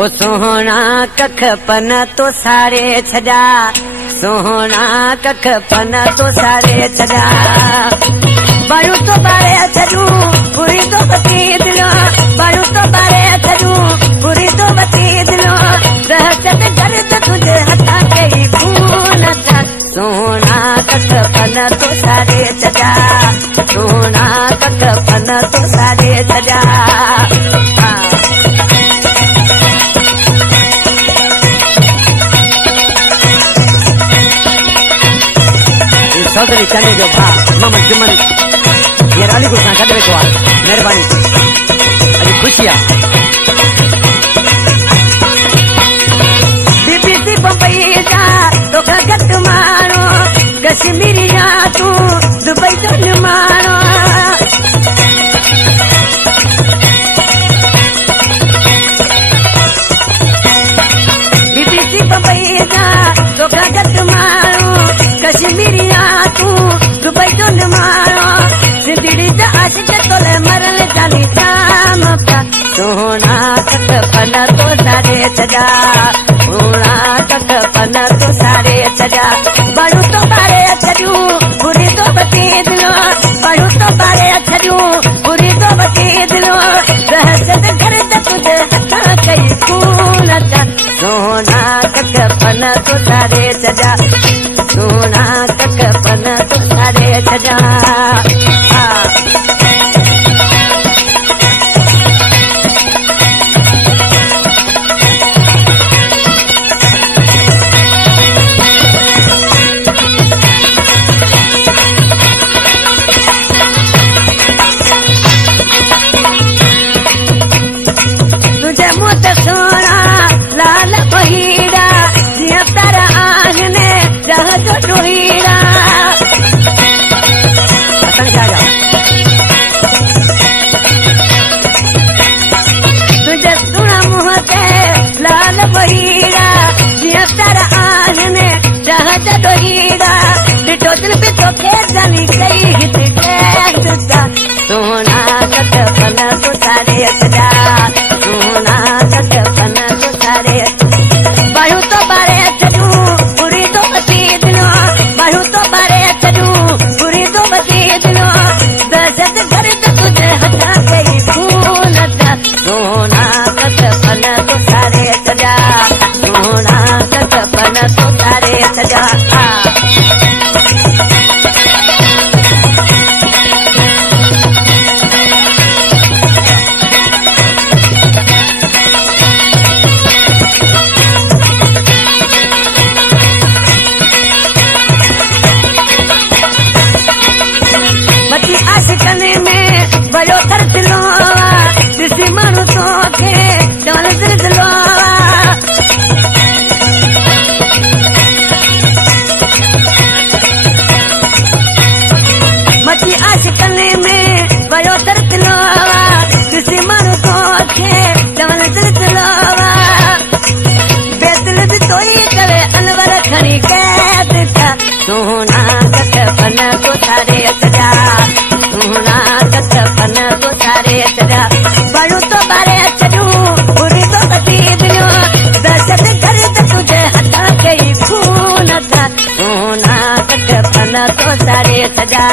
ओ सोहना कख पन तो सारे छजा सोहना कख पन तो सारे छजा बारू तो बारे छजू पूरी तो बती दिलो बारू तो बारे छजू पूरी तो बती दिलो रहत गर्द तुझे हटा के खून था सोहना कख पन तो सारे छजा सोहना कख पन तो सारे छजा चौधरी चने जो भा मोहम्मद जुम्मन ये राली को सां कदरे को मेहरबानी अजी खुशियां बीबीसी बम्बई जा तो गट मारो कश्मीरी जा तू दुबई तो मारो बीबीसी बम्बई जा तो गट मारो कश्मीरी तू दुबई तो मारो जिंदड़ी जा आशिक तोले मरल जानी शाम का सोना कख पन तो सारे सजा सोना कख पन तो सारे सजा बड़ू तो बारे छजू बुरी तो बती दिलो बड़ू तो बारे छजू बुरी तो बती दिलो रहत घर तुझे हटा कई खून था सोना कख पन तो सारे सजा सोना कख पन तो सारे छजा तुझे मुझ सोना लाल बहीरा जिया तारा आंगने रह जो डोहीरा तुझे सुना मुँह के लाल बहीरा जिया तारा आंगने रह जो डोहीरा बिटो दिल बिटो के जानी कई हित के सोना कख पन तो सारे सजा सोना कख पन तो सारे बारू तो बारे छजू पूरी तो बती दिलो बारू तो बारे छजू पूरी तो बती दिलो दर्द गर्द तुझे हटा गई खून था सोना कख पन तो सारे सजा सोना कख पन तो सारे सजा आशिकने में बड़ो खर्च लो जिसी मानो तो के चल दर्द लो मची आशिकने में बड़ो खर्च लो जिसी मानो तो के चल दर्द लो बेदल भी तो ही करे अनवर खड़ी कैद का सोना कख पन तो सारे सजा सोना कख पन तो सारे सजा बड़ू तो बारे छजू बुरी तो बती दिलो दर्द गर्द तुझे हटा के खून था सोना कख पन तो सारे सजा